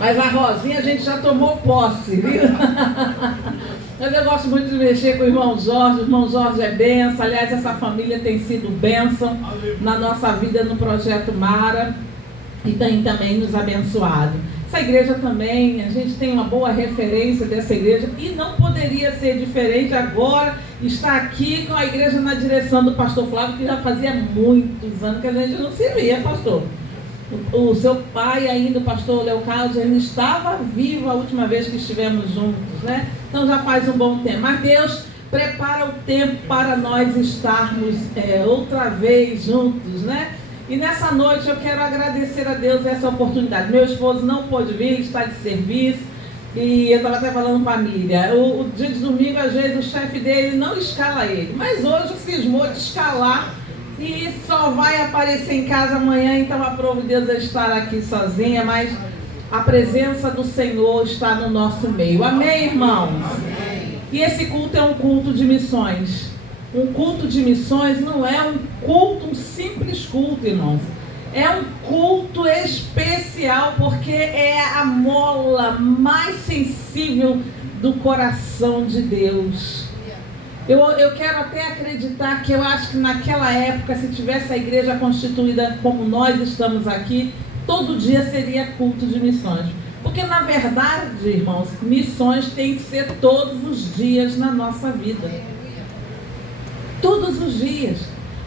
Mas a Rosinha a gente já tomou posse, viu? Mas eu gosto muito de mexer com o irmão Jorge. O irmão Jorge é bênção. Aliás, essa família tem sido bênção na nossa vida no Projeto Mara e tem também nos abençoado. Essa igreja também, a gente tem uma boa referência dessa igreja e não poderia ser diferente agora estar aqui com a igreja na direção do pastor Flávio, que já fazia muitos anos que a gente não se via, pastor. O seu pai ainda, o pastor Leocádio, ele estava vivo a última vez que estivemos juntos, né? Então já faz um bom tempo. Mas Deus prepara o tempo para nós estarmos outra vez juntos, né? E nessa noite eu quero agradecer a Deus essa oportunidade. Meu esposo não pôde vir, está de serviço. E eu estava até falando com a Miriam. O dia de domingo, às vezes, o chefe dele não escala ele. Mas hoje cismou de escalar e só vai aparecer em casa amanhã. Então aprove Deus eu estar aqui sozinha. Mas a presença do Senhor está no nosso meio. Amém, irmãos? Amém. E esse culto é um culto de missões. Um culto de missões não é um culto, um simples culto, irmãos. É um culto especial, porque é a mola mais sensível do coração de Deus. Eu quero até acreditar que eu acho que naquela época, se tivesse a igreja constituída como nós estamos aqui, todo dia seria culto de missões. Porque na verdade, irmãos, missões têm que ser todos os dias na nossa vida. Todos os dias.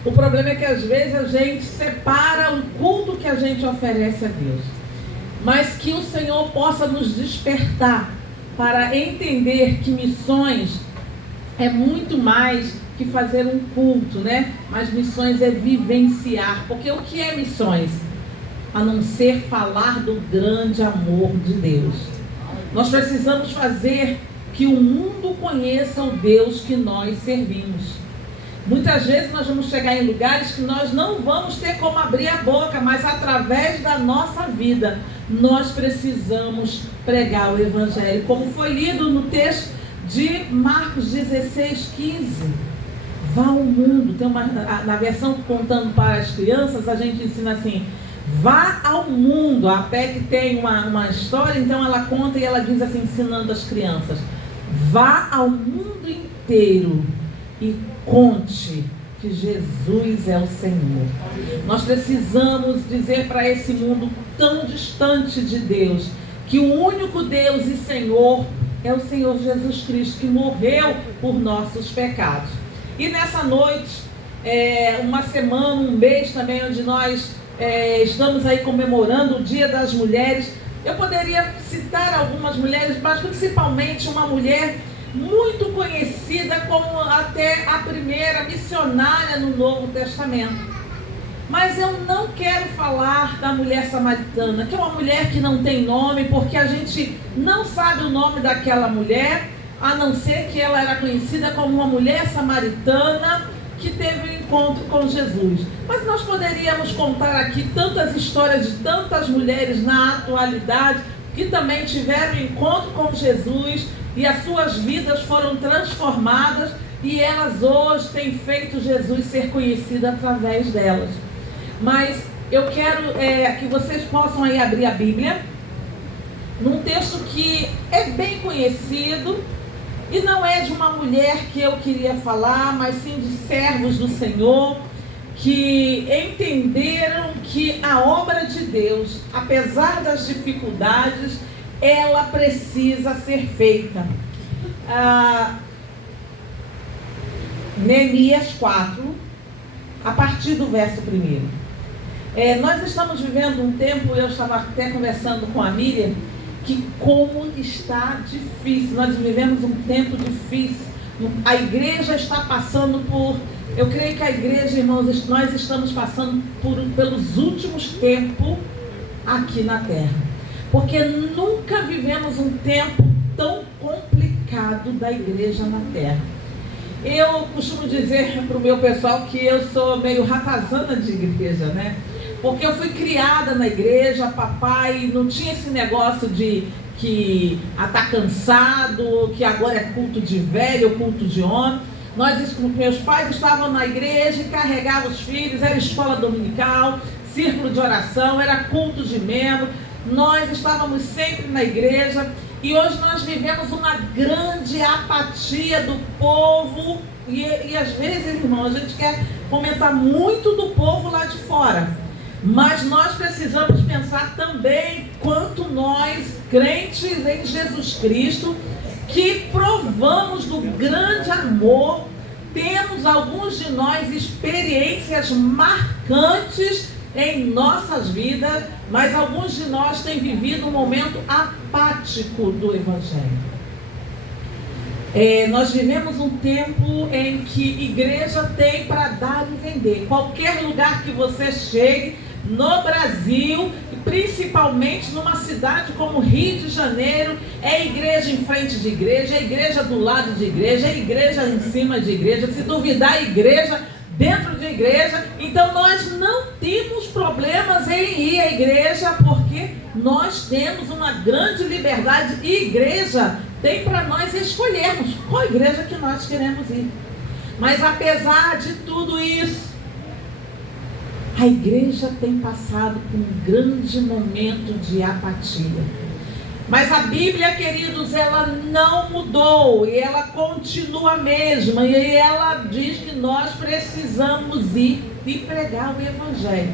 O problema é que às vezes a gente separa o culto que a gente oferece a Deus. Mas que o Senhor possa nos despertar para entender que missões é muito mais que fazer um culto, né? Mas missões é vivenciar. Porque o que é missões? A não ser falar do grande amor de Deus. Nós precisamos fazer que o mundo conheça o Deus que nós servimos. Muitas vezes nós vamos chegar em lugares que nós não vamos ter como abrir a boca, mas através da nossa vida, nós precisamos pregar o Evangelho. Como foi lido no texto de Marcos 16:15. Vá ao mundo. Tem na versão contando para as crianças, a gente ensina assim: vá ao mundo. A PEC tem uma história, então ela conta e ela diz assim, ensinando as crianças: vá ao mundo inteiro e conte que Jesus é o Senhor. Nós precisamos dizer para esse mundo tão distante de Deus que o único Deus e Senhor é o Senhor Jesus Cristo, que morreu por nossos pecados. E nessa noite, uma semana, um mês também, onde nós estamos aí comemorando o Dia das Mulheres. Eu poderia citar algumas mulheres, mas principalmente uma mulher muito conhecida como até a primeira missionária no Novo Testamento. Mas eu não quero falar da mulher samaritana, que é uma mulher que não tem nome, porque a gente não sabe o nome daquela mulher, a não ser que ela era conhecida como uma mulher samaritana que teve um encontro com Jesus. Mas nós poderíamos contar aqui tantas histórias de tantas mulheres na atualidade que também tiveram encontro com Jesus e as suas vidas foram transformadas e elas hoje têm feito Jesus ser conhecido através delas. Mas eu quero que vocês possam aí abrir a Bíblia num texto que é bem conhecido e não é de uma mulher que eu queria falar, mas sim de servos do Senhor que entenderam que a obra de Deus, apesar das dificuldades, ela precisa ser feita. Neemias 4, a partir do verso 1. Nós estamos vivendo um tempo, eu estava até conversando com a Miriam, que como está difícil. Nós vivemos um tempo difícil. A igreja está passando por... Eu creio que a igreja, irmãos, nós estamos passando pelos últimos tempos aqui na terra. Porque nunca vivemos um tempo tão complicado da igreja na terra. Eu costumo dizer para o meu pessoal que eu sou meio ratazana de igreja, né? Porque eu fui criada na igreja, papai não tinha esse negócio de que está cansado, que agora é culto de velho, culto de homem. Meus pais estavam na igreja e carregavam os filhos, era escola dominical, círculo de oração, era culto de membro. nós estávamos sempre na igreja, e hoje nós vivemos uma grande apatia do povo, e às vezes, irmão, a gente quer comentar muito do povo lá de fora, mas nós precisamos pensar também quanto nós, crentes em Jesus Cristo, que provamos do grande amor, temos alguns de nós experiências marcantes em nossas vidas, mas alguns de nós têm vivido um momento apático do Evangelho. Nós vivemos um tempo em que igreja tem para dar e vender. Qualquer lugar que você chegue no Brasil, principalmente numa cidade como Rio de Janeiro, é igreja em frente de igreja, é igreja do lado de igreja, é igreja em cima de igreja, se duvidar, igreja dentro de igreja. Então nós não temos problemas em ir à igreja, porque nós temos uma grande liberdade, e igreja tem para nós escolhermos qual igreja que nós queremos ir. Mas apesar de tudo isso, a igreja tem passado por um grande momento de apatia. Mas a Bíblia, queridos, ela não mudou, e ela continua a mesma, e ela diz que nós precisamos ir e pregar o Evangelho.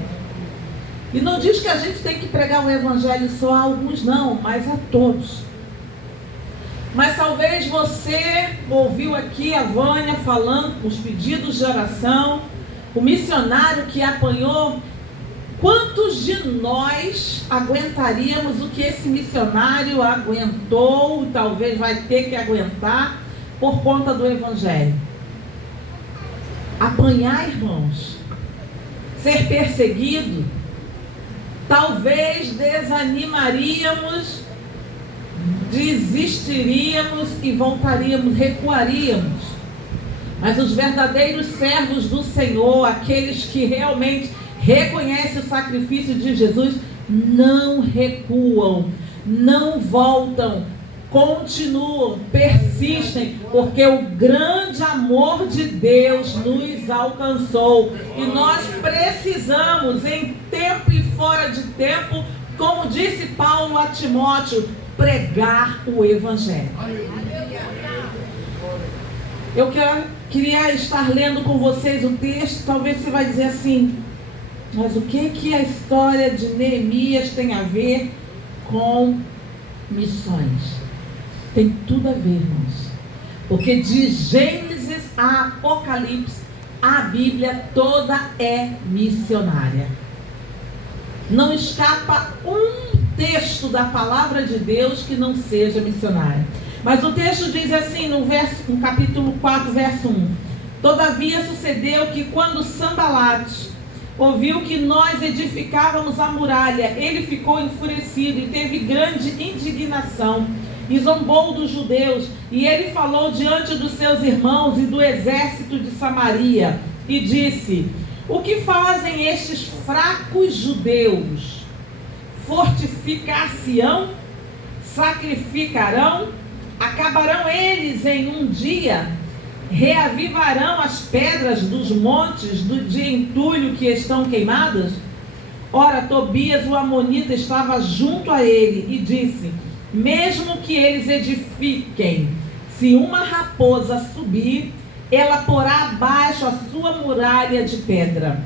E não diz que a gente tem que pregar o Evangelho só a alguns, não, mas a todos. Mas talvez você ouviu aqui a Vânia falando os pedidos de oração, o missionário que apanhou. Quantos de nós aguentaríamos o que esse missionário aguentou, talvez vai ter que aguentar, por conta do Evangelho? Apanhar, irmãos, ser perseguido, talvez desanimaríamos, desistiríamos e voltaríamos, recuaríamos. Mas os verdadeiros servos do Senhor, aqueles que realmente reconhecem o sacrifício de Jesus, não recuam, não voltam, continuam, persistem, porque o grande amor de Deus nos alcançou. E nós precisamos, em tempo e fora de tempo, como disse Paulo a Timóteo, pregar o Evangelho. Eu queria estar lendo com vocês o texto. Talvez você vai dizer assim: mas o que a história de Neemias tem a ver com missões? Tem tudo a ver, irmãos. Porque de Gênesis a Apocalipse, a Bíblia toda é missionária. Não escapa um texto da palavra de Deus que não seja missionária. Mas o texto diz assim, no capítulo 4, verso 1: todavia sucedeu que quando Sambalate ouviu que nós edificávamos a muralha, ele ficou enfurecido e teve grande indignação, e zombou dos judeus, e ele falou diante dos seus irmãos e do exército de Samaria, e disse: o que fazem estes fracos judeus? Fortificar-se-ão? Sacrificarão? Acabarão eles em um dia? Reavivarão as pedras dos montes de entulho que estão queimadas? Ora, Tobias o amonita estava junto a ele e disse: mesmo que eles edifiquem, se uma raposa subir, ela porá abaixo a sua muralha de pedra.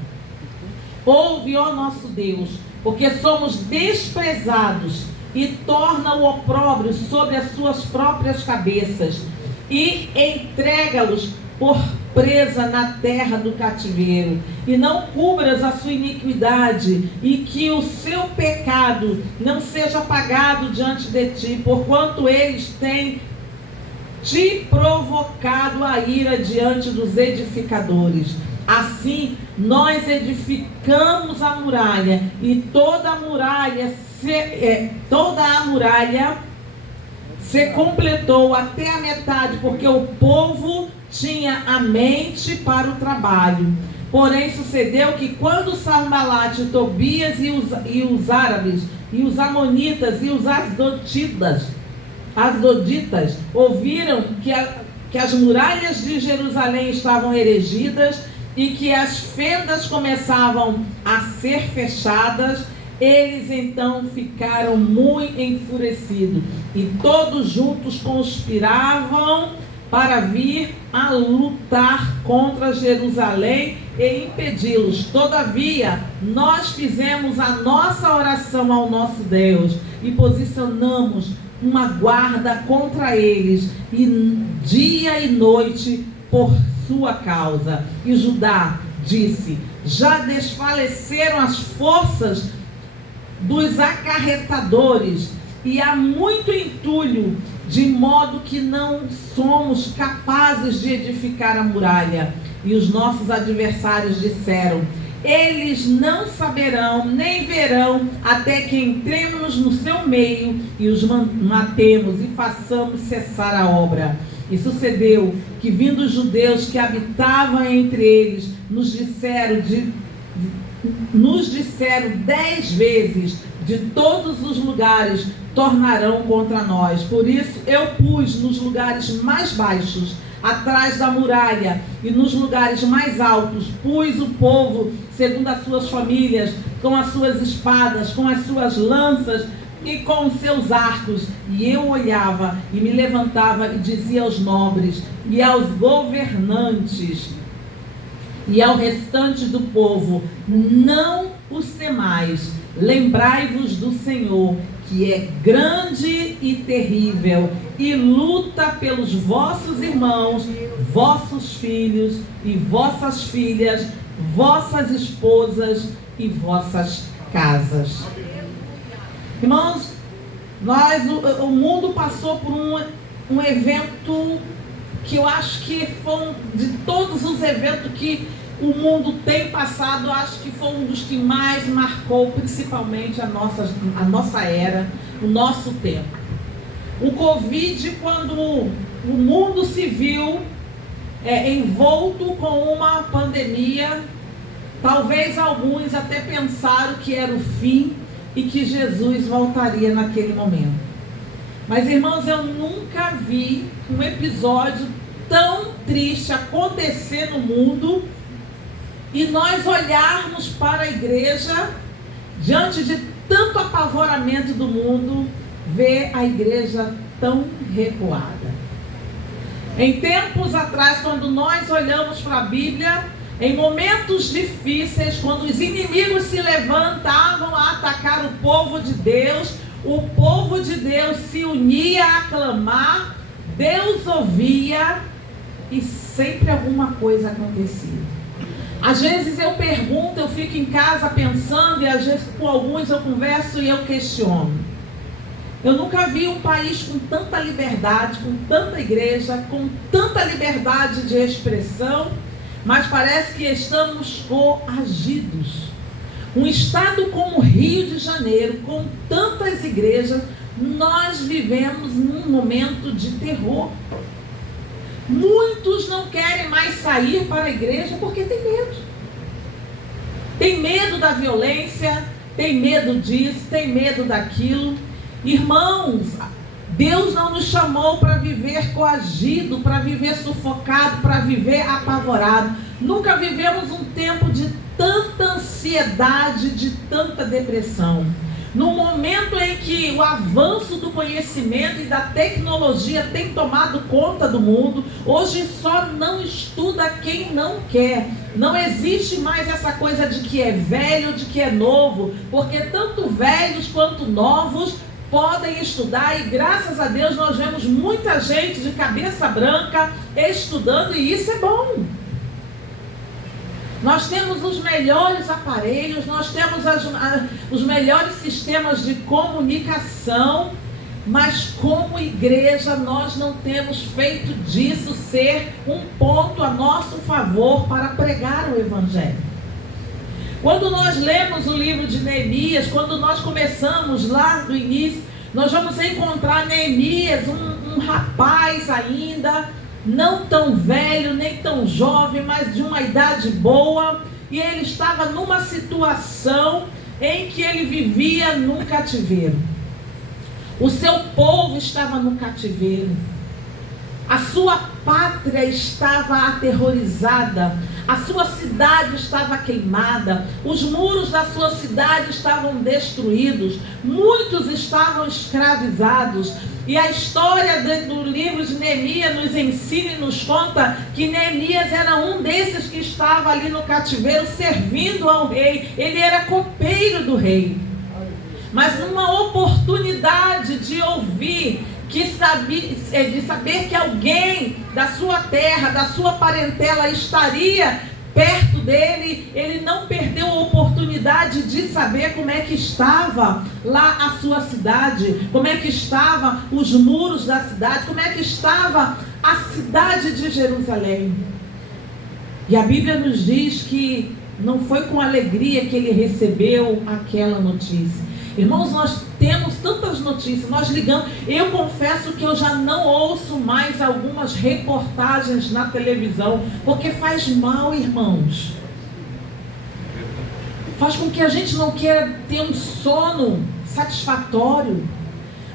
Ouve, ó nosso Deus, porque somos desprezados, e torna o opróbrio sobre as suas próprias cabeças, e entrega-os por presa na terra do cativeiro, e não cubras a sua iniquidade, e que o seu pecado não seja pagado diante de ti, porquanto eles têm te provocado a ira diante dos edificadores. Assim, nós edificamos a muralha, e toda a muralha se completou até a metade, porque o povo tinha a mente para o trabalho. Porém, sucedeu que quando Sambalate, Tobias e os árabes, e os amonitas e os asdoditas ouviram que as muralhas de Jerusalém estavam erigidas e que as fendas começavam a ser fechadas, Eles então ficaram muito enfurecidos e todos juntos conspiravam para vir a lutar contra Jerusalém e impedi-los. Todavia, nós fizemos a nossa oração ao nosso Deus e posicionamos uma guarda contra eles, e dia e noite por sua causa. E Judá disse: já desfaleceram as forças dos acarretadores, e há muito entulho, de modo que não somos capazes de edificar a muralha. E os nossos adversários disseram: eles não saberão, nem verão, até que entremos no seu meio e os matemos e façamos cessar a obra. E sucedeu que, vindo os judeus que habitavam entre eles, nos disseram 10 vezes: de todos os lugares tornarão contra nós. Por isso eu pus nos lugares mais baixos, atrás da muralha, e nos lugares mais altos pus o povo segundo as suas famílias, com as suas espadas, com as suas lanças e com os seus arcos. E eu olhava e me levantava e dizia aos nobres e aos governantes e ao restante do povo: não os temais, lembrai-vos do Senhor, que é grande e terrível, e luta pelos vossos irmãos, vossos filhos e vossas filhas, vossas esposas e vossas casas. Irmãos, o mundo passou por um evento que eu acho que foi de todos os eventos que o mundo tem passado, eu acho que foi um dos que mais marcou, principalmente a nossa era, o nosso tempo. O Covid, quando o mundo se viu envolto com uma pandemia, talvez alguns até pensaram que era o fim e que Jesus voltaria naquele momento. Mas, irmãos, eu nunca vi um episódio tão triste acontecer no mundo e nós olharmos para a igreja, diante de tanto apavoramento do mundo, ver a igreja tão recuada. Em tempos atrás, quando nós olhamos para a Bíblia, em momentos difíceis, quando os inimigos se levantavam a atacar o povo de Deus se unia a clamar, Deus ouvia e sempre alguma coisa acontecia. Às vezes eu pergunto, eu fico em casa pensando, e às vezes com alguns eu converso e eu questiono. Eu nunca vi um país com tanta liberdade, com tanta igreja, com tanta liberdade de expressão, mas parece que estamos coagidos. Um estado como o Rio de Janeiro, com tantas igrejas, nós vivemos num momento de terror. Muitos não querem mais sair para a igreja porque tem medo. Tem medo da violência, tem medo disso, tem medo daquilo. Irmãos, Deus não nos chamou para viver coagido, para viver sufocado, para viver apavorado. Nunca vivemos um tempo de tanta ansiedade, de tanta depressão. No momento em que o avanço do conhecimento e da tecnologia tem tomado conta do mundo, hoje só não estuda quem não quer. Não existe mais essa coisa de que é velho, de que é novo, porque tanto velhos quanto novos podem estudar, e graças a Deus nós vemos muita gente de cabeça branca estudando, e isso é bom. Nós temos os melhores aparelhos, nós temos os melhores sistemas de comunicação, mas como igreja nós não temos feito disso ser um ponto a nosso favor para pregar o Evangelho. Quando nós lemos o livro de Neemias, quando nós começamos lá do início, nós vamos encontrar Neemias, um rapaz ainda, não tão velho, nem tão jovem, mas de uma idade boa, e ele estava numa situação em que ele vivia num cativeiro. O seu povo estava no cativeiro. A sua pátria estava aterrorizada. A sua cidade estava queimada, os muros da sua cidade estavam destruídos, muitos estavam escravizados. E a história do livro de Neemias nos ensina e nos conta que Neemias era um desses que estava ali no cativeiro servindo ao rei. Ele era copeiro do rei. Mas numa oportunidade de ouvir, de saber que alguém da sua terra, da sua parentela estaria perto dele, ele não perdeu a oportunidade de saber como é que estava lá a sua cidade, como é que estavam os muros da cidade, como é que estava a cidade de Jerusalém. E a Bíblia nos diz que não foi com alegria que ele recebeu aquela notícia. Irmãos, nós temos tantas notícias, nós ligamos. Eu confesso que eu já não ouço mais algumas reportagens na televisão, porque faz mal, irmãos. Faz com que a gente não queira ter um sono satisfatório.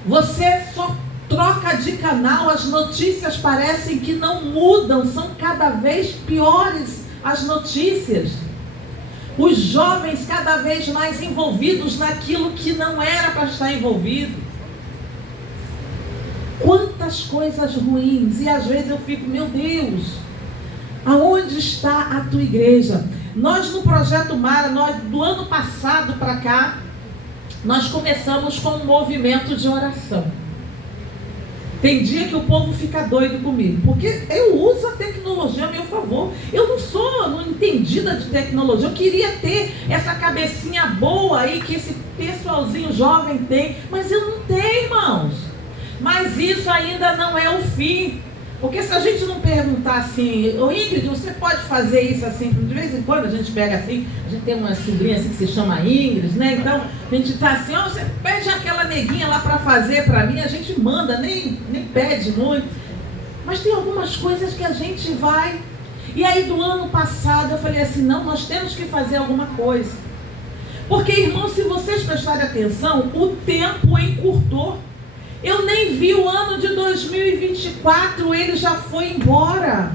Você só troca de canal, as notícias parecem que não mudam, são cada vez piores as notícias. Os jovens cada vez mais envolvidos naquilo que não era para estar envolvido. Quantas coisas ruins. E às vezes eu fico, meu Deus, aonde está a tua igreja? Nós no Projeto Mara, do ano passado para cá, nós começamos com um movimento de oração. Tem dia que o povo fica doido comigo, porque eu uso a tecnologia a meu favor. Eu não sou entendida de tecnologia. Eu queria ter essa cabecinha boa aí que esse pessoalzinho jovem tem, mas eu não tenho, irmãos. Mas isso ainda não é o fim. Porque se a gente não perguntar assim, ô Ingrid, você pode fazer isso assim? De vez em quando a gente pega assim, a gente tem uma sobrinha assim que se chama Ingrid, né? Então a gente tá assim, ó, você pede aquela neguinha lá para fazer para mim, a gente manda, nem pede muito. Mas tem algumas coisas que a gente vai. E aí do ano passado eu falei assim, não, nós temos que fazer alguma coisa. Porque, irmãos, se vocês prestarem atenção, o tempo encurtou. Eu nem vi o ano de 2024, ele já foi embora.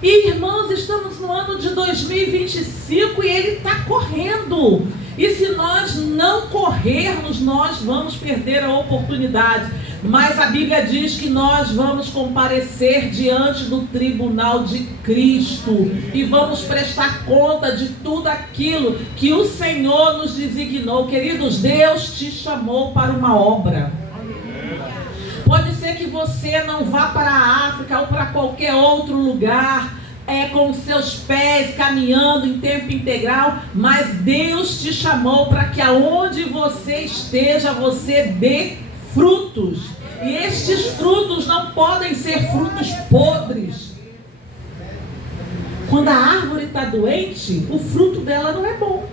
E, irmãos, estamos no ano de 2025 e ele está correndo. E se nós não corrermos, nós vamos perder a oportunidade. Mas a Bíblia diz que nós vamos comparecer diante do tribunal de Cristo e vamos prestar conta de tudo aquilo que o Senhor nos designou. Queridos, Deus te chamou para uma obra. Pode ser que você não vá para a África ou para qualquer outro lugar com seus pés caminhando em tempo integral, mas Deus te chamou para que aonde você esteja, você dê frutos. E estes frutos não podem ser frutos podres. Quando a árvore está doente, o fruto dela não é bom.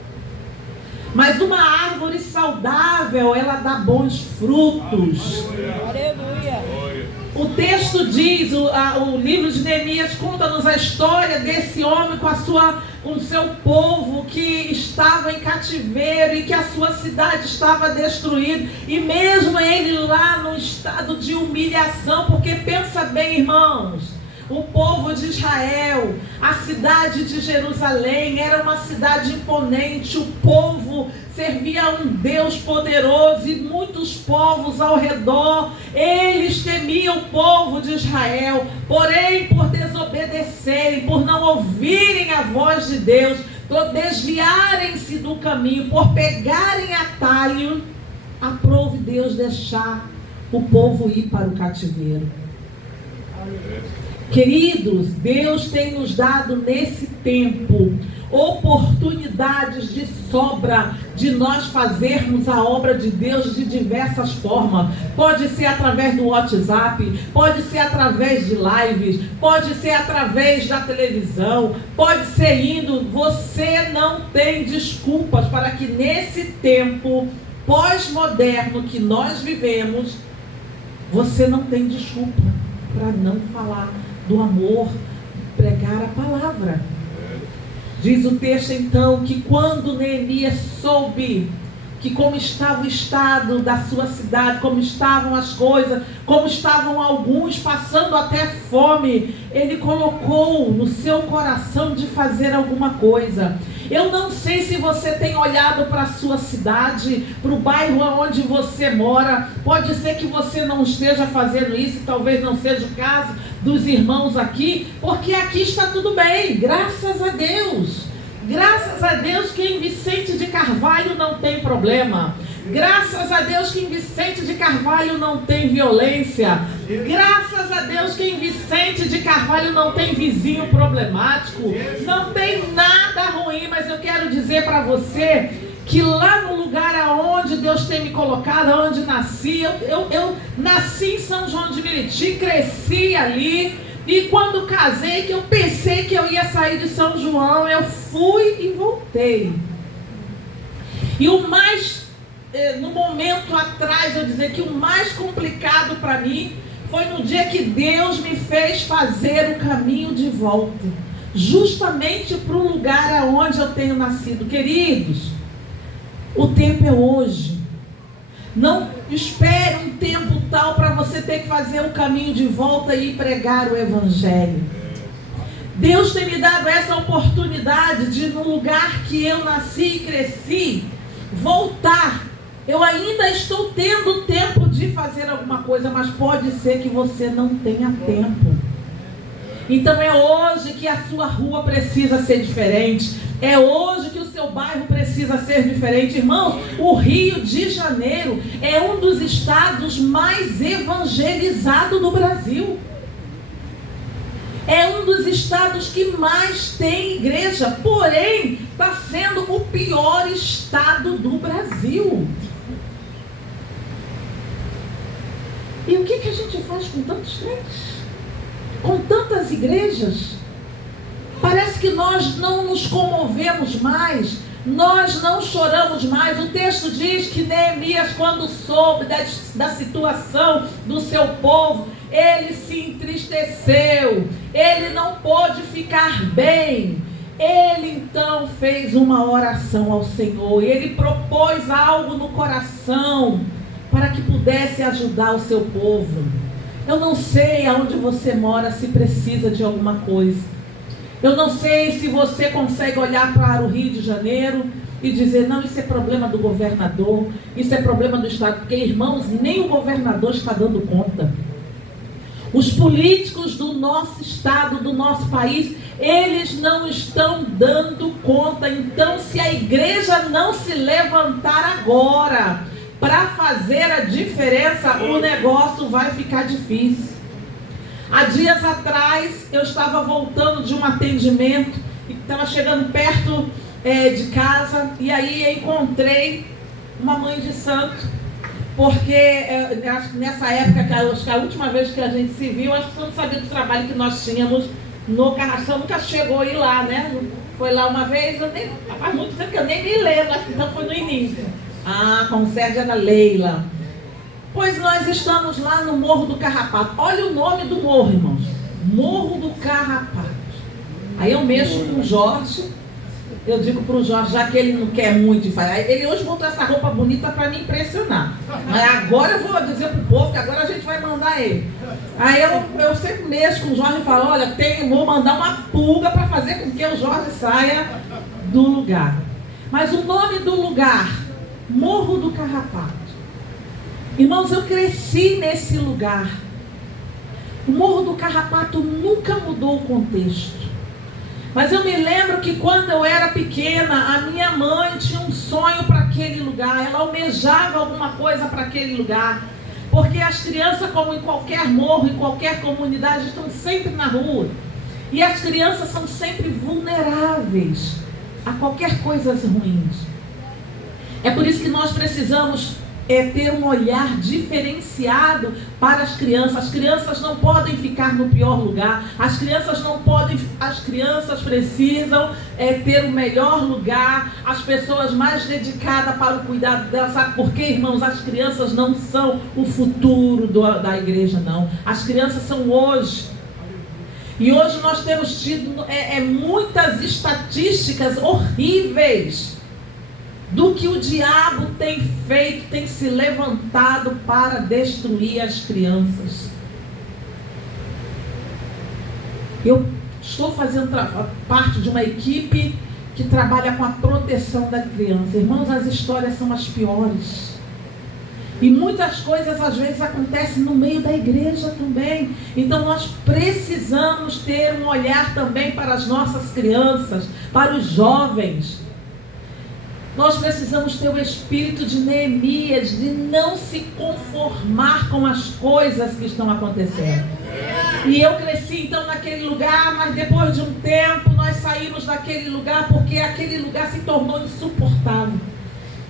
Mas uma árvore saudável, ela dá bons frutos. Aleluia. O texto diz, o livro de Neemias conta-nos a história desse homem com o seu povo que estava em cativeiro e que a sua cidade estava destruída. E mesmo ele lá no estado de humilhação, porque pensa bem, irmãos, o povo de Israel, a cidade de Jerusalém, era uma cidade imponente. O povo servia a um Deus poderoso e muitos povos ao redor. Eles temiam o povo de Israel, porém por desobedecerem, por não ouvirem a voz de Deus, por desviarem-se do caminho, por pegarem atalho, aprove Deus deixar o povo ir para o cativeiro. Queridos, Deus tem nos dado nesse tempo oportunidades de sobra de nós fazermos a obra de Deus de diversas formas. Pode ser através do WhatsApp, pode ser através de lives, pode ser através da televisão, pode ser indo. Você não tem desculpas para que nesse tempo pós-moderno que nós vivemos, você não tem desculpa para não falar do amor, pregar a palavra. Diz o texto então que quando Neemias soube que como estava o estado da sua cidade, como estavam as coisas, como estavam alguns passando até fome, Ele colocou no seu coração de fazer alguma coisa. Eu não sei se você tem olhado para a sua cidade, para o bairro onde você mora. Pode ser que você não esteja fazendo isso, talvez não seja o caso dos irmãos aqui, porque aqui está tudo bem, graças a Deus. Graças a Deus que em Vicente de Carvalho não tem problema. Graças a Deus que em Vicente de Carvalho não tem violência. Graças a Deus que em Vicente de Carvalho não tem vizinho problemático. Não tem nada ruim, mas eu quero dizer para você que lá no lugar aonde Deus tem me colocado, onde nasci, eu nasci em São João de Meriti, cresci ali. E quando casei, que eu pensei que eu ia sair de São João, eu fui e voltei. E o mais, no momento atrás, eu dizer que o mais complicado para mim foi no dia que Deus me fez fazer o caminho de volta, justamente para o lugar aonde eu tenho nascido. Queridos, o tempo é hoje. Não espere um tempo tal para você ter que fazer o caminho de volta e pregar o Evangelho. Deus tem me dado essa oportunidade de, no lugar que eu nasci e cresci, voltar. Eu ainda estou tendo tempo de fazer alguma coisa, mas pode ser que você não tenha tempo. Então é hoje que a sua rua precisa ser diferente. É hoje que o seu bairro precisa ser diferente. Irmãos, o Rio de Janeiro é um dos estados mais evangelizados do Brasil. É um dos estados que mais tem igreja. Porém, está sendo o pior estado do Brasil. E o que a gente faz com tantos crentes? Com tantas igrejas? Parece que nós não nos comovemos mais, nós não choramos mais. O texto diz que Neemias, quando soube da situação do seu povo, ele se entristeceu, ele não pôde ficar bem. Ele então fez uma oração ao Senhor, e ele propôs algo no coração para que pudesse ajudar o seu povo. Eu não sei aonde você mora, se precisa de alguma coisa. Eu não sei se você consegue olhar para o Rio de Janeiro e dizer, não, isso é problema do governador, isso é problema do Estado. Porque, irmãos, nem o governador está dando conta. Os políticos do nosso Estado, do nosso país, eles não estão dando conta. Então, se a igreja não se levantar agora para fazer a diferença, o negócio vai ficar difícil. Há dias atrás, eu estava voltando de um atendimento, e estava chegando perto de casa, e aí encontrei uma mãe de santo, porque acho que nessa época, que a última vez que a gente se viu, acho que você não sabia do trabalho que nós tínhamos no Carração, nunca chegou a ir lá, né? Foi lá uma vez, faz muito tempo que eu nem me lembro, acho que então foi no início. Com o Sérgio Ana Leila. Pois nós estamos lá no Morro do Carrapato. Olha o nome do morro, irmãos. Morro do Carrapato. Aí eu mexo com o Jorge. Eu digo para o Jorge, já que ele não quer muito fazer. Ele hoje botou essa roupa bonita para me impressionar. Mas agora eu vou dizer para o povo que agora a gente vai mandar ele. Aí eu sempre mexo com o Jorge e falo, olha, vou mandar uma pulga para fazer com que o Jorge saia do lugar. Mas o nome do lugar, Morro do Carrapato. Irmãos, eu cresci nesse lugar. O Morro do Carrapato nunca mudou o contexto. Mas eu me lembro que quando eu era pequena, a minha mãe tinha um sonho para aquele lugar. Ela almejava alguma coisa para aquele lugar. Porque as crianças, como em qualquer morro, em qualquer comunidade, estão sempre na rua. E as crianças são sempre vulneráveis a qualquer coisa ruim. É por isso que nós precisamos ter um olhar diferenciado para as crianças. As crianças não podem ficar no pior lugar. As crianças precisam ter o melhor lugar, as pessoas mais dedicadas para o cuidado delas. Sabe por quê, irmãos? As crianças não são o futuro da igreja, não. As crianças são hoje. E hoje nós temos tido muitas estatísticas horríveis do que o diabo tem feito, tem se levantado para destruir as crianças. Eu estou fazendo parte de uma equipe que trabalha com a proteção da criança. Irmãos, as histórias são as piores. E muitas coisas às vezes acontecem no meio da igreja também. Então nós precisamos ter um olhar também para as nossas crianças, para os jovens. Nós precisamos ter o espírito de Neemias, de não se conformar com as coisas que estão acontecendo. E eu cresci então naquele lugar, mas depois de um tempo nós saímos daquele lugar porque aquele lugar se tornou insuportável.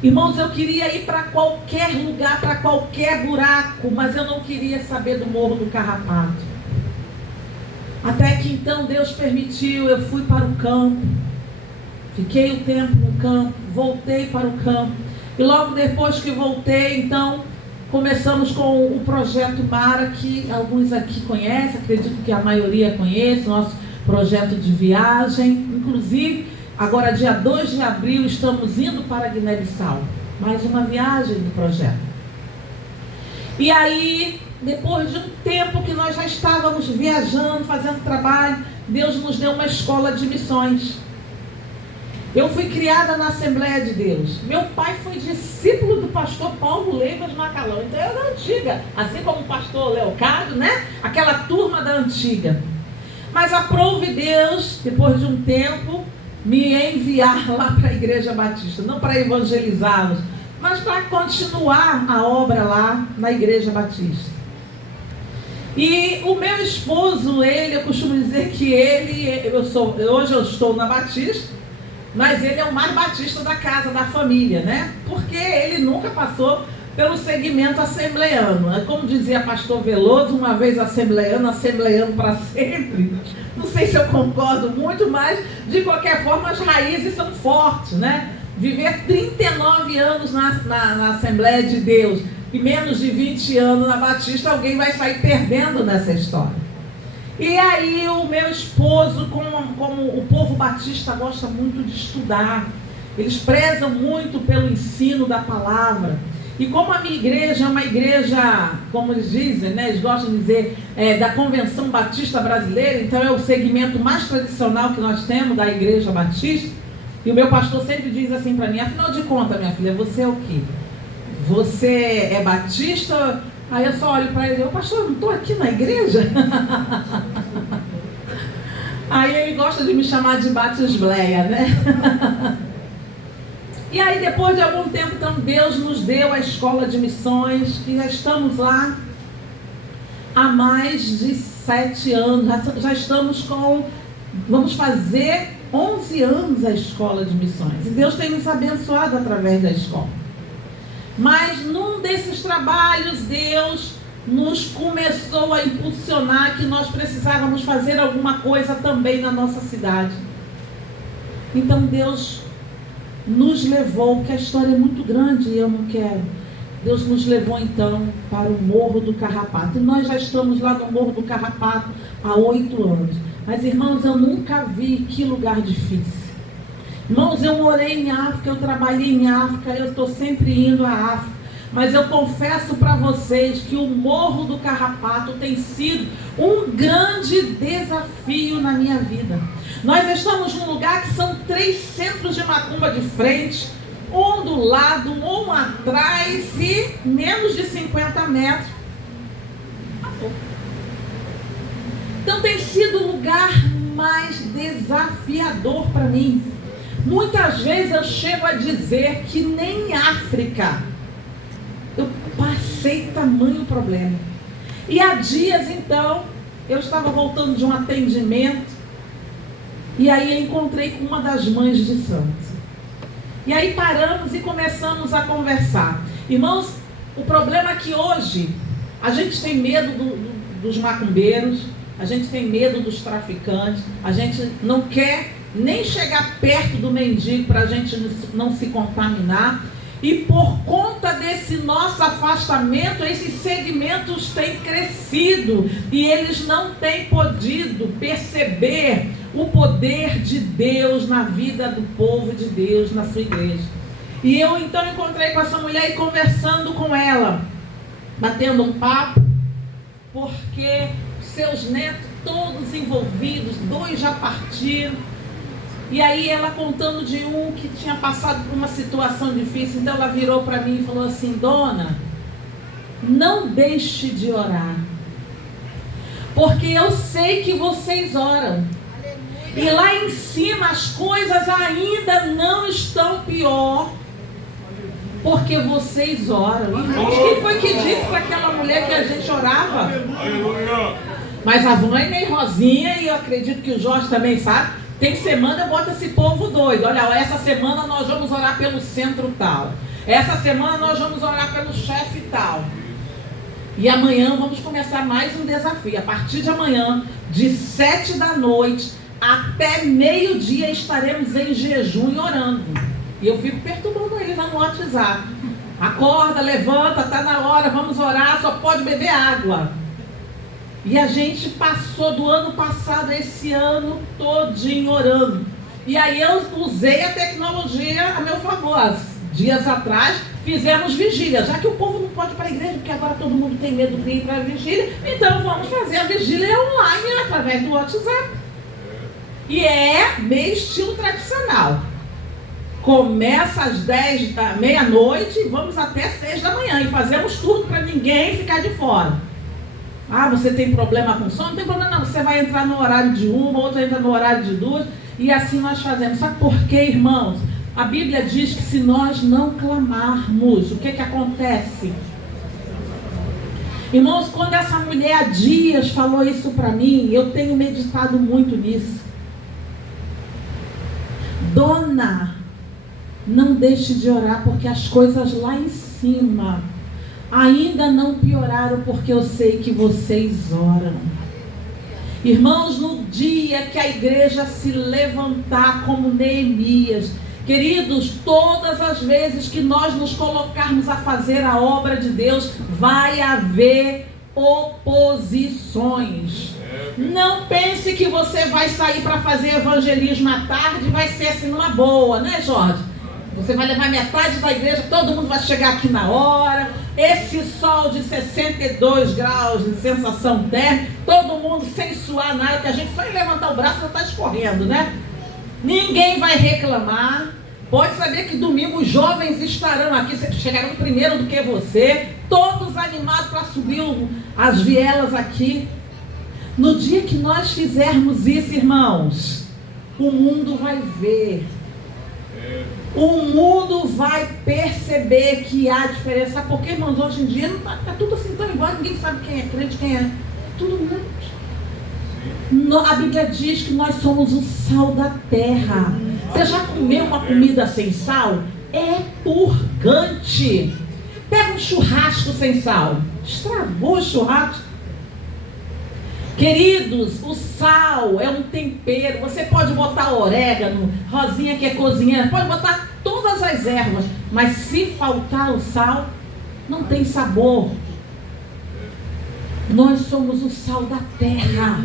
Irmãos, eu queria ir para qualquer lugar, para qualquer buraco, mas eu não queria saber do Morro do Carrapato. Até que então Deus permitiu, eu fui para o campo. Fiquei um tempo no campo, voltei para o campo. E logo depois que voltei, então, começamos com o projeto Mara, que alguns aqui conhecem, acredito que a maioria conhece, nosso projeto de viagem. Inclusive, agora dia 2 de abril, estamos indo para Guiné-Bissau. Mais uma viagem do projeto. E aí, depois de um tempo que nós já estávamos viajando, fazendo trabalho, Deus nos deu uma escola de missões. Eu fui criada na Assembleia de Deus. Meu pai foi discípulo do pastor Paulo Leivas Macalão. Então era da antiga, assim como o pastor Leocádio, né? Aquela turma da antiga. Mas aprove Deus, depois de um tempo, me enviar lá para a Igreja Batista. Não para evangelizá-los, mas para continuar a obra lá na Igreja Batista. E o meu esposo, eu costumo dizer que hoje eu estou na Batista, mas ele é o mais batista da casa, da família, né? Porque ele nunca passou pelo segmento assembleano. Como dizia pastor Veloso, uma vez assembleano para sempre. Não sei se eu concordo muito, mas de qualquer forma as raízes são fortes, né? Viver 39 anos na Assembleia de Deus e menos de 20 anos na Batista, alguém vai sair perdendo nessa história. E aí o meu esposo, como o povo batista gosta muito de estudar, eles prezam muito pelo ensino da palavra. E como a minha igreja é uma igreja, como eles dizem, né, eles gostam de dizer, da Convenção Batista Brasileira, então é o segmento mais tradicional que nós temos da Igreja Batista. E o meu pastor sempre diz assim para mim, afinal de contas, minha filha, você é o quê? Você é batista? Aí eu só olho para ele e digo, pastor, eu não estou aqui na igreja? Aí ele gosta de me chamar de batisbleia, né? E aí depois de algum tempo, então, Deus nos deu a escola de missões, que já estamos lá há mais de 7 anos, já estamos vamos fazer 11 anos a escola de missões. E Deus tem nos abençoado através da escola. Mas num desses trabalhos, Deus nos começou a impulsionar que nós precisávamos fazer alguma coisa também na nossa cidade. Então Deus nos levou, porque a história é muito grande e eu não quero. Deus nos levou então para o Morro do Carrapato. E nós já estamos lá no Morro do Carrapato há 8 anos. Mas irmãos, eu nunca vi que lugar difícil. Irmãos, eu morei em África, eu trabalhei em África, eu estou sempre indo à África. Mas eu confesso para vocês que o Morro do Carrapato tem sido um grande desafio na minha vida. Nós estamos num lugar que são 3 centros de macumba de frente, um do lado, um atrás e menos de 50 metros. Então tem sido o lugar mais desafiador para mim. Muitas vezes eu chego a dizer que nem em África eu passei tamanho problema. E há dias então, eu estava voltando de um atendimento, e aí eu encontrei com uma das mães de santos. E aí paramos e começamos a conversar. Irmãos, o problema é que hoje a gente tem medo dos macumbeiros, a gente tem medo dos traficantes, a gente não quer nem chegar perto do mendigo para a gente não se contaminar. E por conta desse nosso afastamento, esses segmentos têm crescido e eles não têm podido perceber o poder de Deus na vida do povo de Deus, na sua igreja. E eu então encontrei com essa mulher e conversando com ela, batendo um papo, porque seus netos todos envolvidos, 2 já partiram. E aí ela contando de um que tinha passado por uma situação difícil. Então ela virou para mim e falou assim: dona, não deixe de orar, porque eu sei que vocês oram. E lá em cima as coisas ainda não estão pior, porque vocês oram. Irmãos, quem foi que disse para aquela mulher que a gente orava? Mas a Vânia e Rosinha, e eu acredito que o Jorge também sabe, tem semana eu boto esse povo doido. Olha, essa semana nós vamos orar pelo centro tal. Essa semana nós vamos orar pelo chefe tal. E amanhã vamos começar mais um desafio. A partir de amanhã, de 7 da noite até meio-dia, estaremos em jejum e orando. E eu fico perturbando eles lá no WhatsApp. Acorda, levanta, está na hora, vamos orar, só pode beber água. E a gente passou do ano passado a esse ano todinho orando. E aí eu usei a tecnologia a meu favor. Dias atrás fizemos vigília, já que o povo não pode ir para a igreja, porque agora todo mundo tem medo de ir para a vigília. Então vamos fazer a vigília online através do WhatsApp. E é meio estilo tradicional. Começa às 10, meia-noite e vamos até 6 da manhã. E fazemos tudo para ninguém ficar de fora. Ah, você tem problema com sono? Não tem problema não. Você vai entrar no horário de 1, outra entra no horário de 2. E assim nós fazemos. Sabe por quê, irmãos? A Bíblia diz que se nós não clamarmos, o que acontece? Irmãos, quando essa mulher há dias falou isso para mim, eu tenho meditado muito nisso. Dona, não deixe de orar, porque as coisas lá em cima ainda não pioraram, porque eu sei que vocês oram. Irmãos, no dia que a igreja se levantar como Neemias, queridos, todas as vezes que nós nos colocarmos a fazer a obra de Deus, vai haver oposições. Não pense que você vai sair para fazer evangelismo à tarde e vai ser assim numa boa, né, Jorge? Você vai levar metade da igreja, todo mundo vai chegar aqui na hora. Esse sol de 62 graus de sensação térmica, todo mundo sem suar nada, que a gente só em levantar o braço já está escorrendo, né? Ninguém vai reclamar. Pode saber que domingo os jovens estarão aqui, chegarão primeiro do que você, todos animados para subir as vielas aqui. No dia que nós fizermos isso, irmãos, o mundo vai ver. O mundo vai perceber que há diferença. Sabe por quê, irmãos? Hoje em dia está tudo assim tão igual, ninguém sabe quem é crente, quem é. Todo mundo. A Bíblia diz que nós somos o sal da terra. Você já comeu uma comida sem sal? É purgante. Pega um churrasco sem sal, estragou o churrasco. Queridos, o sal é um tempero. Você pode botar orégano, Rosinha que é cozinheira, pode botar todas as ervas, mas se faltar o sal, não tem sabor. Nós somos o sal da terra.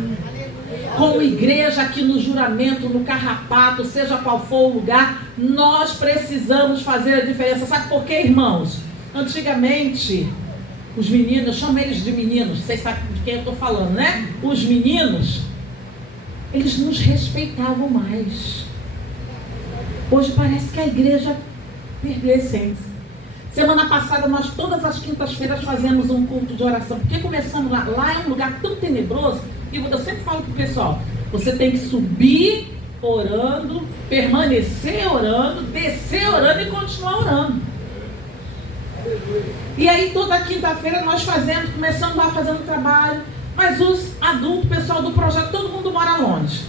Como igreja aqui no Juramento, no Carrapato, seja qual for o lugar, nós precisamos fazer a diferença. Sabe por quê, irmãos? Antigamente, os meninos, eu chamo eles de meninos, vocês sabem de quem eu estou falando, né? Os meninos, eles nos respeitavam mais. Hoje parece que a igreja perdeu a essência. Semana passada, nós todas as quintas-feiras fazemos um culto de oração, porque começamos lá. Lá é um lugar tão tenebroso, e eu sempre falo para o pessoal, você tem que subir orando, permanecer orando, descer orando e continuar orando. E aí toda quinta-feira nós começamos lá fazendo trabalho, mas os adultos, o pessoal do projeto, todo mundo mora longe.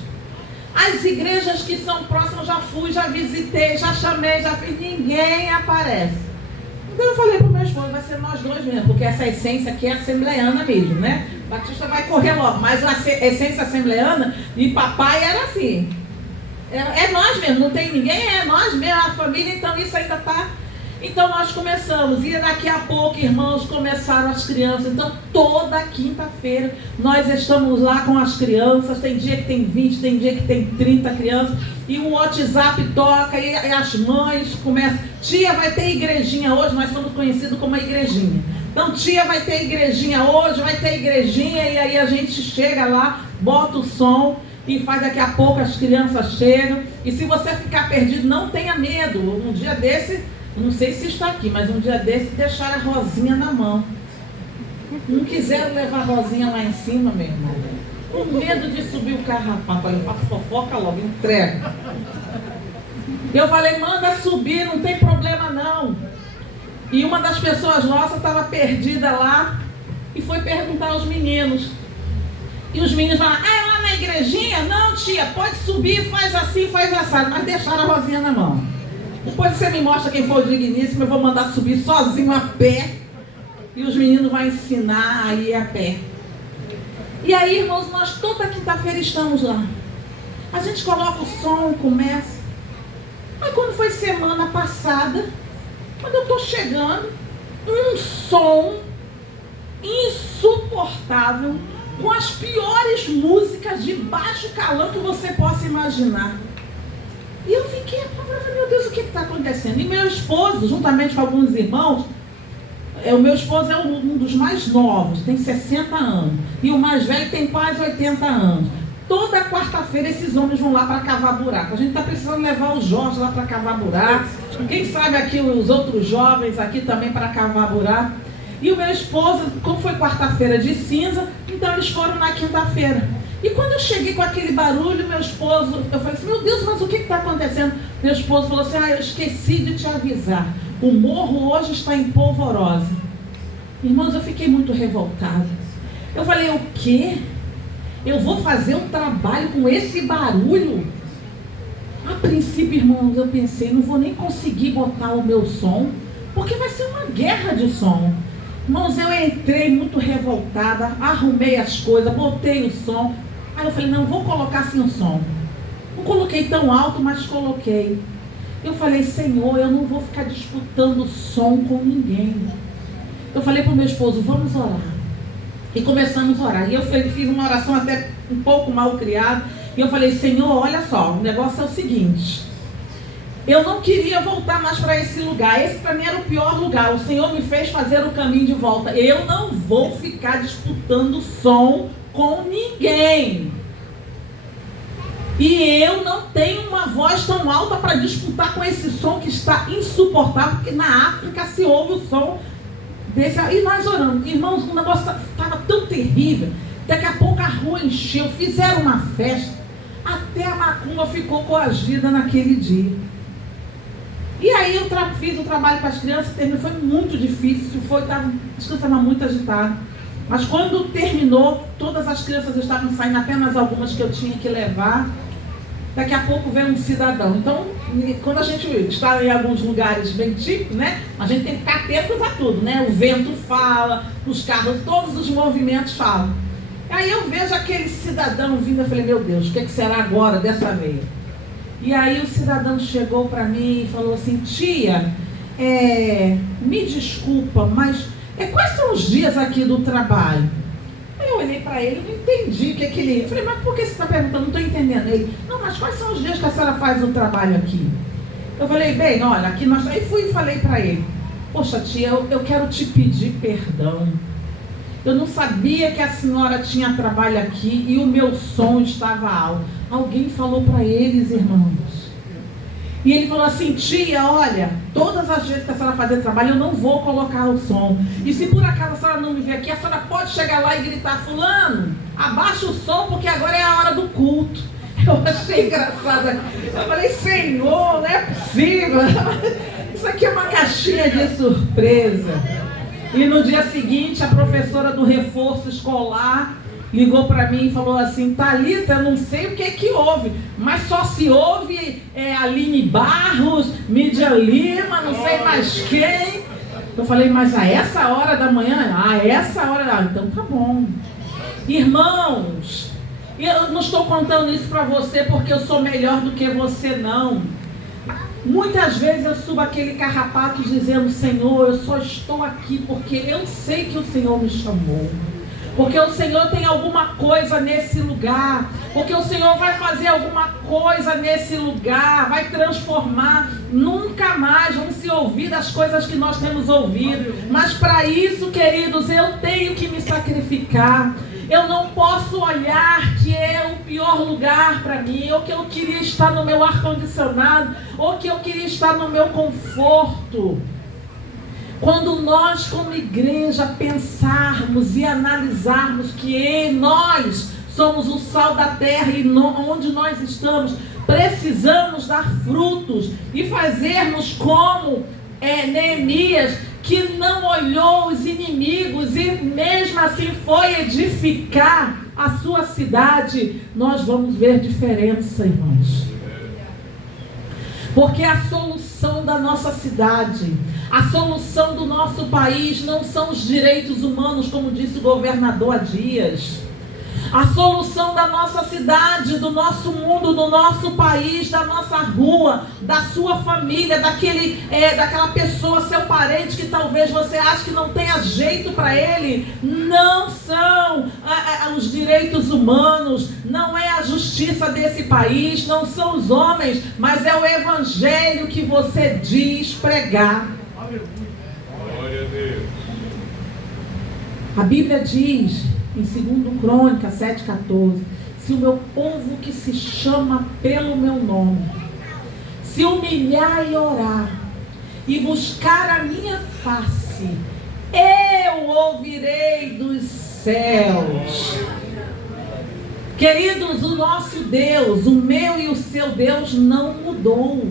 As igrejas que são próximas, já fui, já visitei, já chamei, já fiz, ninguém aparece. Então eu falei para o meu esposo, vai ser nós dois mesmo, porque essa essência aqui é assembleana mesmo, né? Batista vai correr logo, mas a essência assembleana e papai era assim. É nós mesmo, não tem ninguém, é nós mesmo, a família, então isso ainda está. Então nós começamos, e daqui a pouco, irmãos, começaram as crianças. Então toda quinta-feira nós estamos lá com as crianças. Tem dia que tem 20, tem dia que tem 30 crianças. E o WhatsApp toca e as mães começam: tia, vai ter igrejinha hoje. Nós somos conhecidos como a igrejinha. Então, tia, vai ter igrejinha hoje, vai ter igrejinha. E aí a gente chega lá, bota o som e faz. Daqui a pouco as crianças chegam. E se você ficar perdido, não tenha medo. Um dia desse, não sei se está aqui, mas um dia desse deixaram a Rosinha na mão. Não quiseram levar a Rosinha lá em cima, meu irmão. Com medo de subir o carrapato. Olha, eu faço fofoca logo, entrega. Eu falei: manda subir, não tem problema não. E uma das pessoas nossas estava perdida lá e foi perguntar aos meninos. E os meninos falaram: ah, é lá na igrejinha? Não, tia, pode subir, faz assim, faz assado. Mas deixaram a Rosinha na mão. Depois você me mostra quem for o digníssimo, eu vou mandar subir sozinho a pé. E os meninos vão ensinar a ir a pé. E aí, irmãos, nós toda quinta-feira estamos lá. A gente coloca o som, começa. Mas quando foi semana passada, quando eu estou chegando, um som insuportável, com as piores músicas de baixo calão que você possa imaginar. E eu fiquei, meu Deus, o que está acontecendo? E meu esposo, juntamente com alguns irmãos, o meu esposo é um dos mais novos, tem 60 anos. E o mais velho tem quase 80 anos. Toda quarta-feira esses homens vão lá para cavar buraco. A gente está precisando levar o Jorge lá para cavar buraco. Quem sabe aqui os outros jovens aqui também para cavar buraco. E o meu esposo, como foi quarta-feira de cinza, então eles foram na quinta-feira. E quando eu cheguei com aquele barulho, meu esposo, eu falei assim: meu Deus, mas o que está acontecendo? Meu esposo falou assim: ah, eu esqueci de te avisar. O morro hoje está em polvorosa. Irmãos, eu fiquei muito revoltada. Eu falei: o quê? Eu vou fazer um trabalho com esse barulho? A princípio, irmãos, eu pensei: não vou nem conseguir botar o meu som, porque vai ser uma guerra de som. Irmãos, eu entrei muito revoltada, arrumei as coisas, botei o som. Aí eu falei: não, vou colocar assim o som. Não coloquei tão alto, mas coloquei. Eu falei: Senhor, eu não vou ficar disputando som com ninguém. Eu falei para o meu esposo: vamos orar. E começamos a orar. E eu fiz uma oração até um pouco mal criada. E eu falei: Senhor, olha só, o negócio é o seguinte. Eu não queria voltar mais para esse lugar. Esse para mim era o pior lugar. O Senhor me fez fazer o caminho de volta. Eu não vou ficar disputando som com ninguém. E eu não tenho uma voz tão alta para disputar com esse som que está insuportável, porque na África se ouve o som desse. E nós oramos. Irmãos, o negócio estava tão terrível. Daqui a pouco a rua encheu, fizeram uma festa. Até a macumba ficou coagida naquele dia. E aí eu fiz o trabalho com as crianças, foi muito difícil, as crianças estavam muito agitadas. Mas quando terminou, todas as crianças estavam saindo, apenas algumas que eu tinha que levar. Daqui a pouco veio um cidadão. Então, quando a gente está em alguns lugares bem típicos, né? A gente tem que ficar atentos a tudo, né? O vento fala, os carros, todos os movimentos falam. Aí eu vejo aquele cidadão vindo, eu falei: meu Deus, o que será agora dessa vez? E aí o cidadão chegou para mim e falou assim: tia, me desculpa, mas quais são os dias aqui do trabalho? Aí eu olhei para ele e não entendi o que ele... Eu falei: mas por que você está perguntando? Não estou entendendo. Ele: não, mas quais são os dias que a senhora faz o trabalho aqui? Eu falei: bem, olha, aqui nós... Aí fui e falei para ele: poxa, tia, eu quero te pedir perdão. Eu não sabia que a senhora tinha trabalho aqui e o meu som estava alto. Alguém falou para eles, irmãos. E ele falou assim: tia, olha, todas as vezes que a senhora fazer trabalho, eu não vou colocar o som. E se por acaso a senhora não me ver aqui, a senhora pode chegar lá e gritar: fulano, abaixa o som, porque agora é a hora do culto. Eu achei engraçado. Eu falei: Senhor, não é possível. Isso aqui é uma caixinha de surpresa. E no dia seguinte, a professora do reforço escolar ligou para mim e falou assim: Thalita, eu não sei o que houve, mas só se ouve Aline Barros, Mídia Lima, não sei mais quem. Eu falei: mas a essa hora da manhã? Essa hora? Então tá bom. Irmãos, eu não estou contando isso para você porque eu sou melhor do que você, não. Muitas vezes eu subo aquele carrapato dizendo: Senhor, eu só estou aqui porque eu sei que o Senhor me chamou. Porque o Senhor tem alguma coisa nesse lugar. Porque o Senhor vai fazer alguma coisa nesse lugar. Vai transformar. Nunca mais vão se ouvir das coisas que nós temos ouvido. Mas para isso, queridos, eu tenho que me sacrificar. Eu não posso olhar que é o pior lugar para mim, ou que eu queria estar no meu ar-condicionado, ou que eu queria estar no meu conforto. Quando nós, como igreja, pensarmos e analisarmos que nós somos o sal da terra e onde nós estamos, precisamos dar frutos e fazermos como Neemias, que não olhou os inimigos e mesmo assim foi edificar a sua cidade, nós vamos ver diferença, irmãos. Porque a solução da nossa cidade, a solução do nosso país não são os direitos humanos, como disse o governador há dias. A solução da nossa cidade, do nosso mundo, do nosso país, da nossa rua, da sua família, daquela pessoa, seu parente, que talvez você ache que não tenha jeito para ele, não são os direitos humanos, não é a justiça desse país, não são os homens, mas é o evangelho que você diz pregar. Glória a Deus. A Bíblia diz em 2 Crônicas 7,14: se o meu povo que se chama pelo meu nome se humilhar e orar e buscar a minha face, eu ouvirei dos céus. Queridos, o nosso Deus, o meu e o seu Deus não mudou.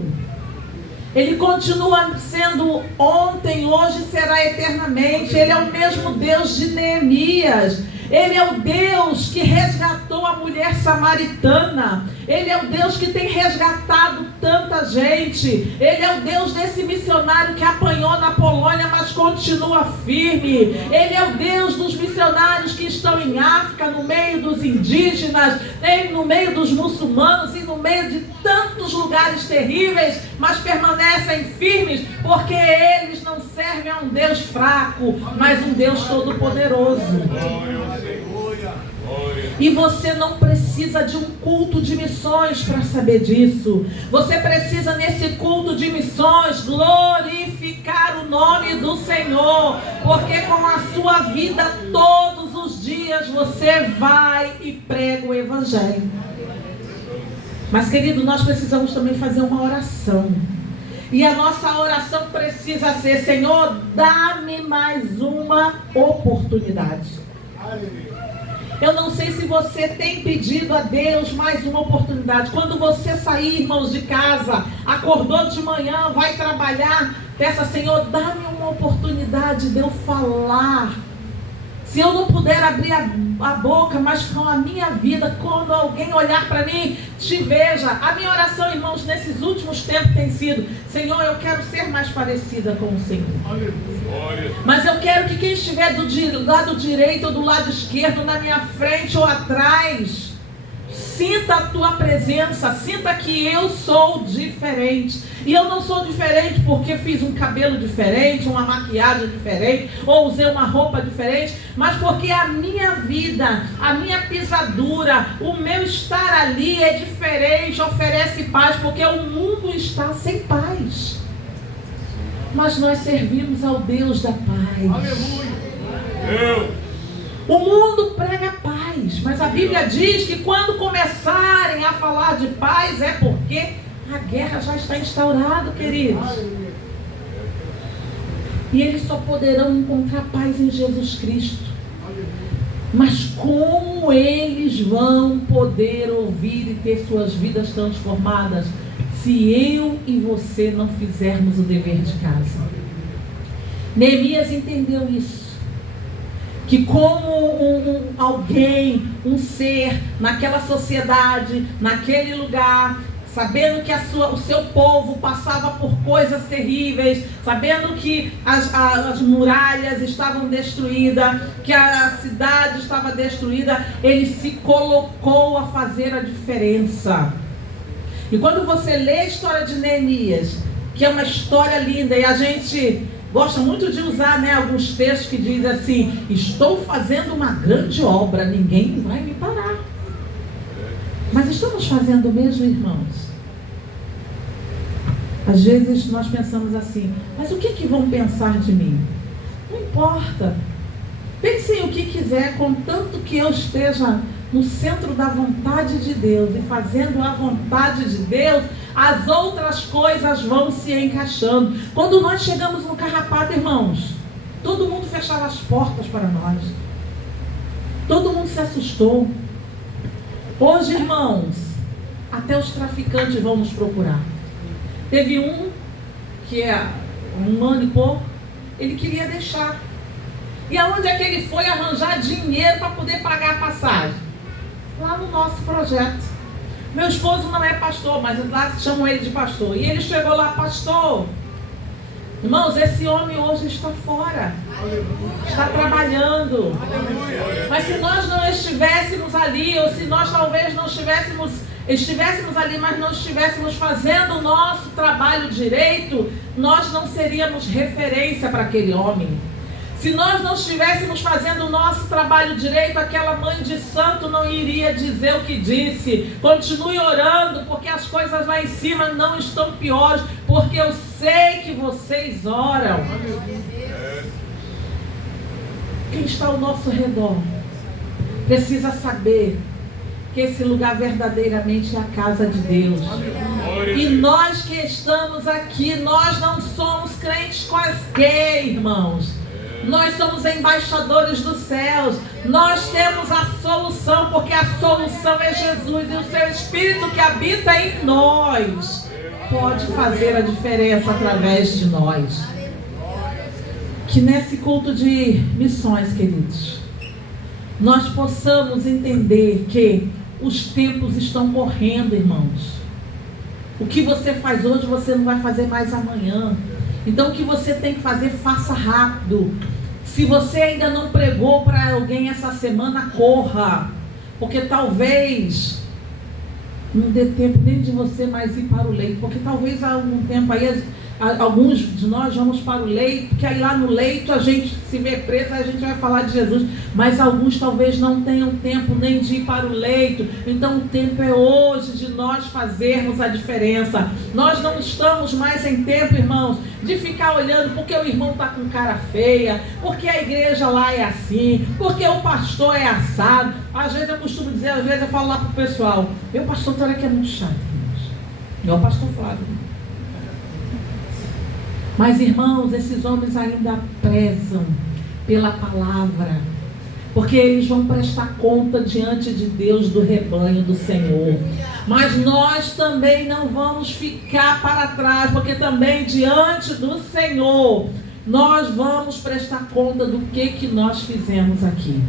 Ele continua sendo ontem, hoje será eternamente. Ele é o mesmo Deus de Neemias. Ele é o Deus que resgatou a mulher samaritana. Ele é o Deus que tem resgatado tanta gente. Ele é o Deus desse missionário que apanhou na Polônia, mas continua firme. Ele é o Deus dos missionários que estão em África, no meio dos indígenas, no meio dos muçulmanos e no meio de tantos lugares terríveis, mas permanecem firmes, porque eles não servem a um Deus fraco, mas um Deus todo-poderoso. E você não precisa de um culto de missões para saber disso. Você precisa, nesse culto de missões, glorificar o nome do Senhor, porque com a sua vida todos os dias você vai e prega o evangelho. Mas, querido, nós precisamos também fazer uma oração. E a nossa oração precisa ser: Senhor, dá-me mais uma oportunidade. Eu não sei se você tem pedido a Deus mais uma oportunidade. Quando você sair, irmãos, de casa, acordou de manhã, vai trabalhar, peça: Senhor, dá-me uma oportunidade de eu falar. Se eu não puder abrir a boca, mas com a minha vida, quando alguém olhar para mim, te veja. A minha oração, irmãos, nesses últimos tempos tem sido: Senhor, eu quero ser mais parecida com o Senhor. Mas eu quero que quem estiver do lado direito ou do lado esquerdo, na minha frente ou atrás, sinta a tua presença, sinta que eu sou diferente. E eu não sou diferente porque fiz um cabelo diferente, uma maquiagem diferente, ou usei uma roupa diferente, mas porque a minha vida, a minha pisadura, o meu estar ali é diferente, oferece paz, porque o mundo está sem paz. Mas nós servimos ao Deus da paz. Aleluia! O mundo prega paz, mas a Bíblia diz que quando começarem a falar de paz é porque a guerra já está instaurada, queridos. E eles só poderão encontrar paz em Jesus Cristo. Mas como eles vão poder ouvir e ter suas vidas transformadas se eu e você não fizermos o dever de casa? Neemias entendeu isso. Que como alguém, um ser, naquela sociedade, naquele lugar, sabendo que o seu povo passava por coisas terríveis, sabendo que as muralhas estavam destruídas, que a cidade estava destruída, ele se colocou a fazer a diferença. E quando você lê a história de Neemias, que é uma história linda, e a gente gosta muito de usar, né, alguns textos que dizem assim: estou fazendo uma grande obra, ninguém vai me parar. Mas estamos fazendo mesmo, irmãos? Às vezes nós pensamos assim: mas o que vão pensar de mim? Não importa. Pensem o que quiser, contanto que eu esteja no centro da vontade de Deus e fazendo a vontade de Deus, as outras coisas vão se encaixando. Quando nós chegamos no Carrapato, irmãos, todo mundo fechava as portas para nós. Todo mundo se assustou. Hoje, irmãos, até os traficantes vão nos procurar. Teve um que é um ano e pouco, ele queria deixar. E aonde é que ele foi arranjar dinheiro para poder pagar a passagem? Lá no nosso projeto. Meu esposo não é pastor, mas lá chamam ele de pastor. E ele chegou lá: pastor, irmãos, esse homem hoje está fora. Está trabalhando. Mas se nós não estivéssemos ali, ou se nós talvez não estivéssemos ali, mas não estivéssemos fazendo o nosso trabalho direito, nós não seríamos referência para aquele homem. Se nós não estivéssemos fazendo o nosso trabalho direito, aquela mãe de santo não iria dizer o que disse. Continue orando, porque as coisas lá em cima não estão piores, porque eu sei que vocês oram. Quem está ao nosso redor precisa saber que esse lugar verdadeiramente é a casa de Deus. E nós que estamos aqui, nós não somos crentes quaisquer, irmãos. Nós somos embaixadores dos céus. Nós temos a solução, porque a solução é Jesus, e o seu Espírito que habita em nós pode fazer a diferença através de nós. Que nesse culto de missões, queridos, nós possamos entender que os tempos estão correndo, irmãos. O que você faz hoje, você não vai fazer mais amanhã. Então o que você tem que fazer, faça rápido. Se você ainda não pregou para alguém essa semana, corra. Porque talvez não dê tempo nem de você mais ir para o leito. Porque talvez há algum tempo aí, alguns de nós vamos para o leito, porque aí lá no leito a gente se vê preso, a gente vai falar de Jesus. Mas alguns talvez não tenham tempo nem de ir para o leito. Então o tempo é hoje de nós fazermos a diferença. Nós não estamos mais em tempo, irmãos, de ficar olhando porque o irmão está com cara feia, porque a igreja lá é assim, porque o pastor é assado. Às vezes eu costumo dizer, às vezes eu falo lá para o pessoal: meu pastor será que é muito chato, irmãos? É o pastor Flávio. Mas, irmãos, esses homens ainda prezam pela palavra, porque eles vão prestar conta diante de Deus do rebanho do Senhor. Mas nós também não vamos ficar para trás, porque também diante do Senhor nós vamos prestar conta do que nós fizemos aqui.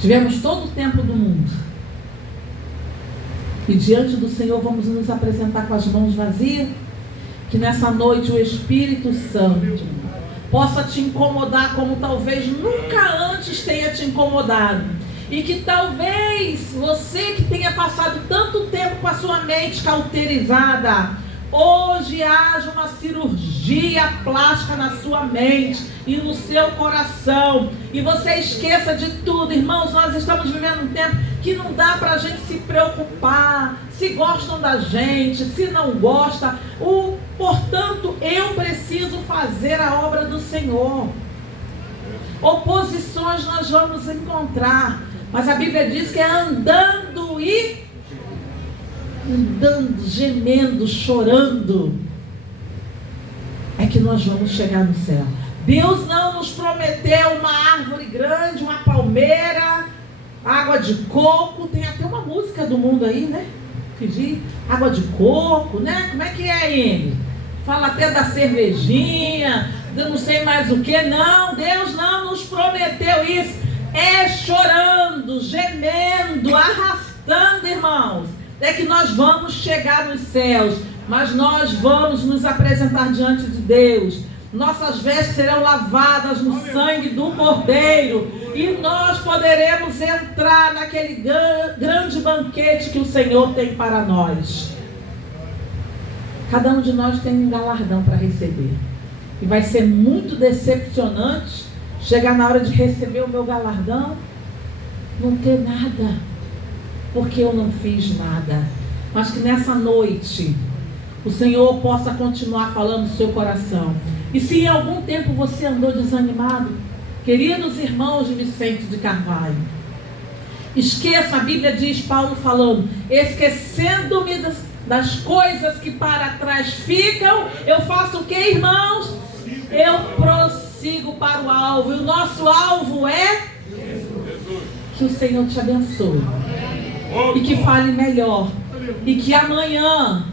Tivemos todo o tempo do mundo, e diante do Senhor vamos nos apresentar com as mãos vazias. Que nessa noite o Espírito Santo possa te incomodar como talvez nunca antes tenha te incomodado. E que talvez você que tenha passado tanto tempo com a sua mente cauterizada, hoje haja uma cirurgia plástica na sua mente e no seu coração. E você esqueça de tudo. Irmãos, nós estamos vivendo um tempo que não dá para a gente se preocupar se gostam da gente, se não gostam. Portanto, eu preciso fazer a obra do Senhor. Oposições nós vamos encontrar, mas a Bíblia diz que é andando, gemendo, chorando, é que nós vamos chegar no céu. Deus não nos prometeu uma árvore grande, uma palmeira, água de coco. Tem até uma música do mundo aí, né? Pedir água de coco, né? Como é que é, ele? Fala até da cervejinha, eu não sei mais o que. Não, Deus não nos prometeu isso. É chorando, gemendo, arrastando, irmãos, é que nós vamos chegar nos céus. Mas nós vamos nos apresentar diante de Deus. Nossas vestes serão lavadas no sangue do Cordeiro, e nós poderemos entrar naquele grande banquete que o Senhor tem para nós. Cada um de nós tem um galardão para receber. E vai ser muito decepcionante chegar na hora de receber o meu galardão, não ter nada, porque eu não fiz nada. Mas que nessa noite o Senhor possa continuar falando no seu coração. E se em algum tempo você andou desanimado, queridos irmãos de Vicente de Carvalho, esqueça, a Bíblia diz, Paulo falando, esquecendo-me das coisas que para trás ficam, eu faço o que, irmãos? Eu prossigo para o alvo. E o nosso alvo é que o Senhor te abençoe e que fale melhor, e que amanhã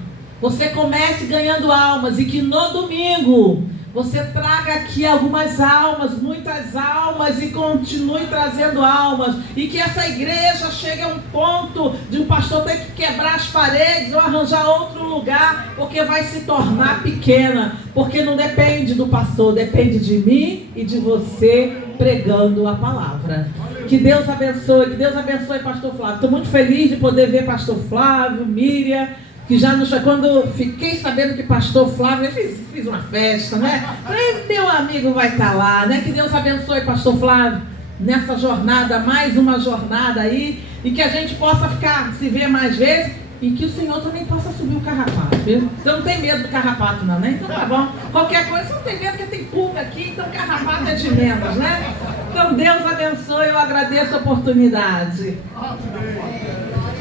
você comece ganhando almas, e que no domingo você traga aqui algumas almas, muitas almas, e continue trazendo almas, e que essa igreja chegue a um ponto de um pastor ter que quebrar as paredes ou arranjar outro lugar, porque vai se tornar pequena, porque não depende do pastor, depende de mim e de você pregando a palavra. Que Deus abençoe pastor Flávio. Estou muito feliz de poder ver pastor Flávio, Miriam, que já nos... Quando fiquei sabendo que pastor Flávio, eu fiz uma festa, né? Falei, meu amigo vai estar lá, né? Que Deus abençoe pastor Flávio nessa jornada, mais uma jornada aí, e que a gente possa se ver mais vezes, e que o Senhor também possa subir o carrapato, viu? Você não tem medo do carrapato não, né? Então tá bom. Qualquer coisa, você não tem medo, porque tem pulga aqui, então carrapato é de menos, né? Então Deus abençoe, eu agradeço a oportunidade.